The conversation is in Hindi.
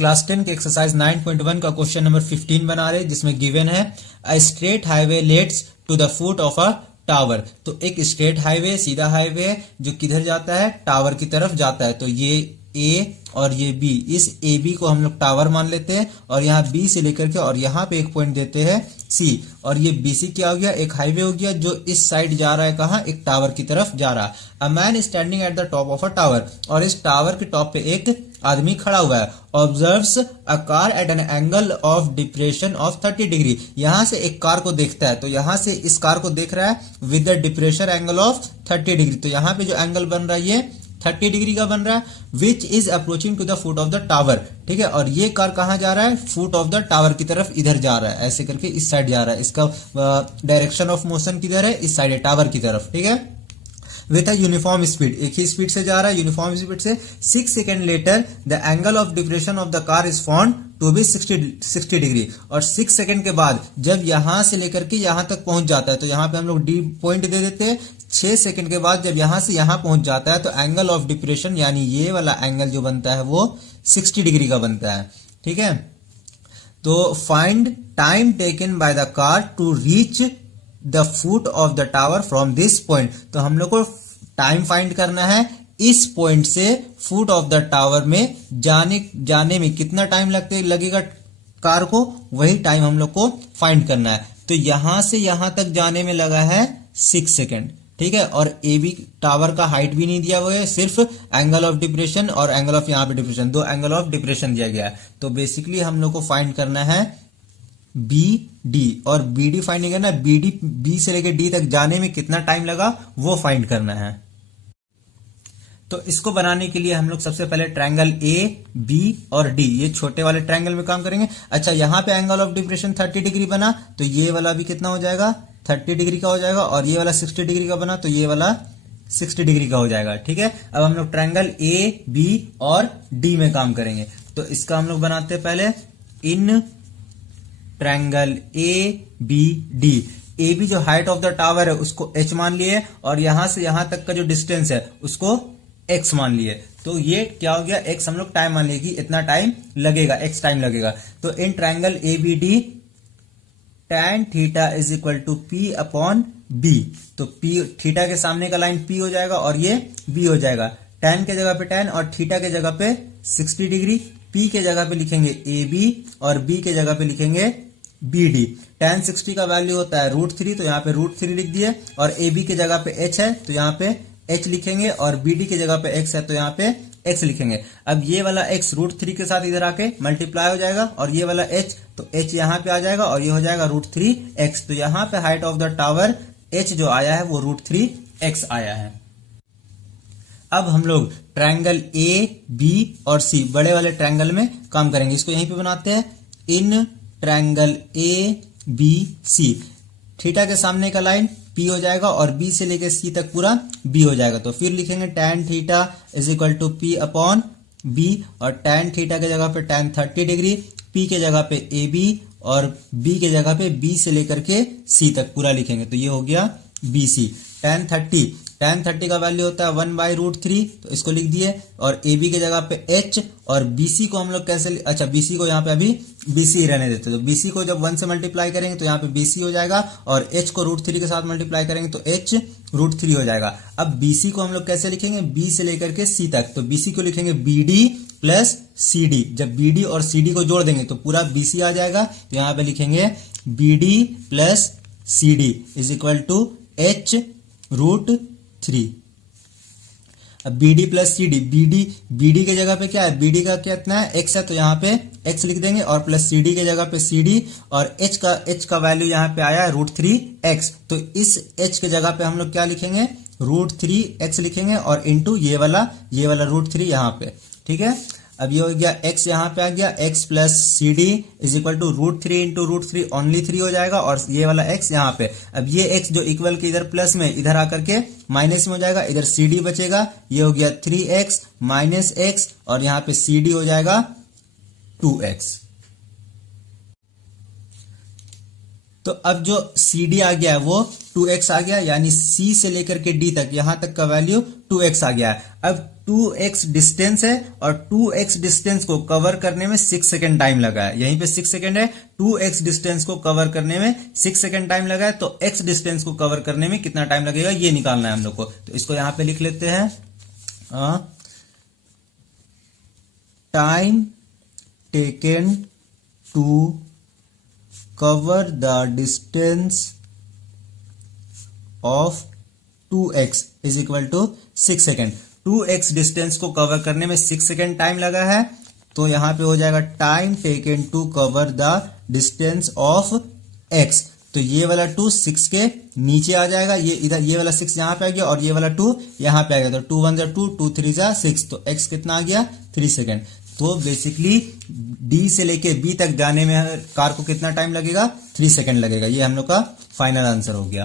क्लास 10 के एक्सरसाइज 9.1 का क्वेश्चन नंबर 15 बना रहे, जिसमें गिवन है a straight highway leads to the foot of a tower. तो एक स्ट्रेट हाईवे, सीधा हाईवे है जो किधर जाता है, टावर की तरफ जाता है। तो ये ए और ये बी, इस ए बी को हम लोग टावर मान लेते हैं और यहाँ बी से लेकर के और यहाँ पे एक पॉइंट देते हैं सी, और ये बी सी क्या हो गया, एक हाईवे हो गया जो इस साइड जा रहा है, कहाँ, एक टावर की तरफ जा रहा है। A man standing at the top of a tower, और इस टावर के टॉप पे एक आदमी खड़ा हुआ है। Observes a car eight an angle of depression of 30 degree, यहां से एक कार को देखता है, तो यहां से इस कार को देख रहा है with the depression angle of 30 degree. तो यहाँ पे जो एंगल बन रहा है ये 30 डिग्री का बन रहा है, which is approaching to the foot of the tower. ठीक है, और ये कार कहां जा रहा है, फुट ऑफ द टावर की तरफ इधर जा रहा है, ऐसे करके इस साइड जा रहा है। इसका डायरेक्शन ऑफ मोशन किधर है, इस साइड है, टावर की तरफ। ठीक है, विथ अ यूनिफॉर्म स्पीड, एक ही स्पीड से जा रहा है, यूनिफॉर्म स्पीड से। 6 second later the angle of depression of the car is found to be 60 degree, और 6 सेकेंड के बाद जब यहां से लेकर के यहां तक पहुंच जाता है, तो यहां पे हम लोग डी पॉइंट दे देते हैं। 6 सेकेंड के बाद जब यहां से यहां पहुंच जाता है, तो एंगल ऑफ डिप्रेशन यानी ये वाला एंगल जो बनता है वो 60 डिग्री का बनता है। ठीक है, तो find time taken by the car to reach the foot of the tower from this point. तो हम लोग को टाइम फाइंड करना है इस पॉइंट से फुट ऑफ द टावर में जाने में कितना टाइम लगेगा कार को, वही टाइम हम लोग को फाइंड करना है। तो यहां से यहां तक जाने में लगा है 6 सेकेंड। ठीक है, और ए बी टावर का हाइट भी नहीं दिया हुआ है, सिर्फ एंगल ऑफ डिप्रेशन और एंगल ऑफ यहाँ पे डिप्रेशन, दो एंगल ऑफ डिप्रेशन दिया गया है। तो बेसिकली हम लोग को फाइंड करना है बी डी, और बी डी फाइंड करना है, बी से लेकर डी तक जाने में कितना टाइम लगा वो फाइंड करना है। तो इसको बनाने के लिए हम लोग सबसे पहले ट्रायंगल ए बी और डी, ये छोटे वाले ट्रायंगल में काम करेंगे। अच्छा, यहाँ पे एंगल ऑफ डिप्रेशन 30 डिग्री बना, तो ये वाला भी कितना हो जाएगा, 30 डिग्री का हो जाएगा, और ये वाला 60 डिग्री का बना, तो ये वाला 60 डिग्री का हो जाएगा। ठीक है, अब हम लोग ट्रायंगल ए बी और डी में काम करेंगे। तो इसका हम लोग बनाते हैं पहले in triangle A B D. A B जो हाइट ऑफ द टावर है उसको h मान लिए, और यहां से यहां तक का जो डिस्टेंस है उसको x मान लिए। तो ये क्या हो गया, x हम लोग टाइम मान लिए कि इतना टाइम लगेगा, x टाइम लगेगा। तो in triangle A B D tan theta is equal to p upon b। तो p, थीटा के सामने का लाइन p हो जाएगा और ये b हो जाएगा। tan के जगह पे tan और थीटा के जगह पे 60 डिग्री, p के जगह पे लिखेंगे ab और b के जगह पे लिखेंगे bd। tan 60 का वैल्यू होता है √3, तो यहाँ पे √3 लिख दिए, और ab के जगह पे h है तो यहाँ पे h लिखेंगे, और bd के जगह पे x है तो यहाँ पे x लिखेंगे। अब ये वाला x √3 के साथ इधर आके मल्टीप्लाई हो जाएगा, और ये वाला h, तो h यहाँ पे आ जाएगा और ये हो जाएगा √3x। तो यहाँ पे height of the tower h जो आया है वो √3x आया है। अब हम लोग ट्रायंगल ए बी और सी, बड़े वाले ट्रायंगल में काम करेंगे। इसको यहीं पे बनाते हैं, in triangle A B C. Theta के सामने का लाइन P हो जाएगा और B से लेकर C तक पूरा B हो जाएगा। तो फिर लिखेंगे tan theta is equal to P upon B, और tan थीटा के जगह पे tan 30 डिग्री, P के जगह पे AB और B के जगह पे B से लेकर के C तक पूरा लिखेंगे। तो ये हो गया BC। tan 30 का वैल्यू होता है 1/√3, तो इसको लिख दिए, और AB के जगह पे H, और BC को हम लोग कैसे, अच्छा BC को यहाँ पे अभी BC ही रहने देते, तो BC को जब 1 से मल्टीप्लाई करेंगे तो यहाँ पे BC हो जाएगा, और H को √3 के साथ मल्टीप्लाई करेंगे तो H √3 हो जाएगा। अब BC को हम लोग कैसे लिखेंगे, B से लेकर के C तक, तो BC को लिखेंगे BD प्लस CD। जब BD और CD को जोड़ देंगे तो पूरा BC आ जाएगा, तो यहाँ पे लिखेंगे BD plus CD is equal to H √3। अब BD प्लस CD, BD के जगह पे क्या है, BD का कितना है, x है, तो यहाँ पे x लिख देंगे, और प्लस CD के जगह पे CD, और h का वैल्यू यहाँ पे आया है √3x। तो इस h के जगह पे हम लोग क्या लिखेंगे, √3x लिखेंगे, और इंटू ये वाला √3 यहाँ पे। ठीक है, अब ये हो गया x यहाँ पे आ गया, x plus C D is equal to √3 into √3 only 3 हो जाएगा, और ये वाला x यहाँ पे। अब ये x जो इक्वल के इधर प्लस में, इधर आकर के माइनस में हो जाएगा, इधर सी डी बचेगा, ये हो गया 3x माइनस x, और यहाँ पे सी डी हो जाएगा 2x। तो अब जो सी डी आ गया है वो 2x आ गया, यानी सी से लेकर के डी तक यहां तक का वैल्यू 2x आ गया है। अब 2x डिस्टेंस है और 2x डिस्टेंस को कवर करने में 6 सेकेंड टाइम लगा है, यहीं पे 6 सेकेंड है। 2x डिस्टेंस को कवर करने में 6 सेकेंड टाइम लगा है, तो x डिस्टेंस को कवर करने में कितना टाइम लगेगा ये निकालना है हम लोग को। तो इसको यहां पे लिख लेते हैं, time taken to cover the distance of 2x is equal to 6 second. 2x distance को कवर करने में 6 सेकेंड टाइम लगा है, तो यहां पे हो जाएगा time taken to cover the distance of x। तो ये वाला 2 6 के नीचे आ जाएगा, ये इधर ये वाला 6 यहां पे आ गया और ये वाला 2 यहां पे आ गया, तो 2 1 2 2 3 6, तो x कितना आ गया 3 सेकेंड। तो बेसिकली डी से लेके बी तक जाने में कार को कितना टाइम लगेगा 3 सेकेंड लगेगा। ये हम लोग का फाइनल आंसर हो गया।